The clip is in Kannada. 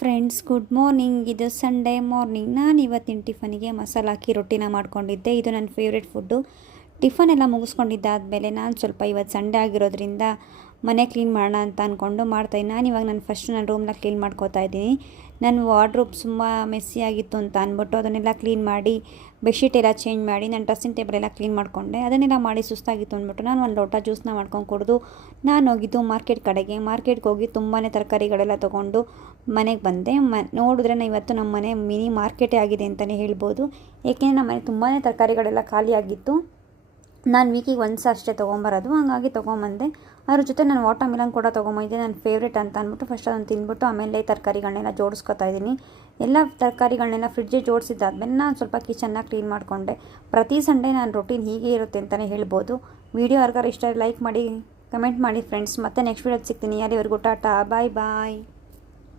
Friends, good morning. ಇದು ಸಂಡೇ ಮಾರ್ನಿಂಗ್. ನಾನು ಇವತ್ತಿನ ಟಿಫನಿಗೆ ಮಸಾಲ ಹಾಕಿ ರೊಟ್ಟಿನ ಮಾಡ್ಕೊಂಡಿದ್ದೆ. ಇದು ನನ್ನ ಫೇವ್ರೆಟ್ ಫುಡ್ಡು. ಟಿಫನ್ ಎಲ್ಲ ಮುಗಿಸ್ಕೊಂಡಿದ್ದಾದಮೇಲೆ ನಾನು ಸ್ವಲ್ಪ ಇವತ್ತು ಸಂಡೇ ಆಗಿರೋದ್ರಿಂದ ಮನೆ ಕ್ಲೀನ್ ಮಾಡೋಣ ಅಂತ ಅಂದ್ಕೊಂಡು ಮಾಡ್ತಾಯಿದ್ದೀನಿ. ನಾನು ಫಸ್ಟು ನನ್ನ ರೂಮ್ನ ಕ್ಲೀನ್ ಮಾಡ್ಕೋತಾ ಇದ್ದೀನಿ. ನನ್ನ ವಾರ್ಡ್ರೋಬ್ ತುಂಬ ಮೆಸ್ಸಿ ಆಗಿತ್ತು ಅಂತ ಅಂದ್ಬಿಟ್ಟು ಅದನ್ನೆಲ್ಲ ಕ್ಲೀನ್ ಮಾಡಿ, ಬೆಡ್ಶೀಟ್ ಎಲ್ಲ ಚೇಂಜ್ ಮಾಡಿ, ನನ್ನ ಡ್ರೆಸ್ಸಿಂಗ್ ಟೇಬಲ್ ಎಲ್ಲ ಕ್ಲೀನ್ ಮಾಡಿಕೊಂಡೆ. ಅದನ್ನೆಲ್ಲ ಮಾಡಿ ಸುಸ್ತಾಗಿತ್ತು ಅಂದ್ಬಿಟ್ಟು ನಾನು ಒಂದು ಲೋಟ ಜ್ಯೂಸನ್ನ ಮಾಡ್ಕೊಂಡು ಕುಡಿದು ನಾನು ಹೋಗಿದ್ದು ಮಾರ್ಕೆಟ್ಗೆ ಹೋಗಿ ತುಂಬಾ ತರಕಾರಿಗಳೆಲ್ಲ ತೊಗೊಂಡು ಮನೆಗೆ ಬಂದೆ. ನೋಡಿದ್ರೆ ಇವತ್ತು ನಮ್ಮ ಮನೆ ಮಿನಿ ಮಾರ್ಕೆಟೇ ಆಗಿದೆ ಅಂತಲೇ ಹೇಳ್ಬೋದು. ಏಕೆಂದರೆ ನಮ್ಮ ಮನೆ ತುಂಬಾ ತರಕಾರಿಗಳೆಲ್ಲ ಖಾಲಿಯಾಗಿತ್ತು. ನಾನು ವೀಕಿಗೆ ಒಂದು ಸಲ ಅಷ್ಟೇ ತೊಗೊಂಬರೋದು, ಹಾಗಾಗಿ ತೊಗೊಂಬಂದೆ. ಅದ್ರ ಜೊತೆ ನಾನು ವಾಟರ್ ಮಿಲನ್ ಕೂಡ ತೊಗೊಂಬಂದಿದ್ದೆ, ನನ್ನ ಫೇವ್ರೇಟ್ ಅಂತ ಅಂದ್ಬಿಟ್ಟು ಫಸ್ಟ್ ಅದನ್ನು ತಿಂದ್ಬಿಟ್ಟು ಆಮೇಲೆ ತರಕಾರಿಗಳನ್ನೆಲ್ಲ ಜೋಡಿಸ್ಕೊತಾ ಇದ್ದೀನಿ. ಎಲ್ಲ ತರಕಾರಿಗಳನ್ನೆಲ್ಲ ಫ್ರಿಡ್ಜಿಗೆ ಜೋಡಿಸಿದ್ದಾದ್ಮೇಲೆ ನಾನು ಸ್ವಲ್ಪ ಕಿಚನ್ನ ಕ್ಲೀನ್ ಮಾಡಿಕೊಂಡೆ. ಪ್ರತಿ ಸಂಡೇ ನಾನು ರೊಟೀನ್ ಹೀಗೆ ಇರುತ್ತೆ ಅಂತಲೇ ಹೇಳ್ಬೋದು. ವೀಡಿಯೋ ಯಾರಿಗಾರು ಇಷ್ಟ ಲೈಕ್ ಮಾಡಿ, ಕಮೆಂಟ್ ಮಾಡಿ ಫ್ರೆಂಡ್ಸ್. ಮತ್ತೆ ನೆಕ್ಸ್ಟ್ ವೀಡಿಯೋದು ಸಿಗ್ತೀನಿ. ಅಲ್ಲಿವರೆಗೂ ಟಾಟಾ, ಬಾಯ್ ಬಾಯ್.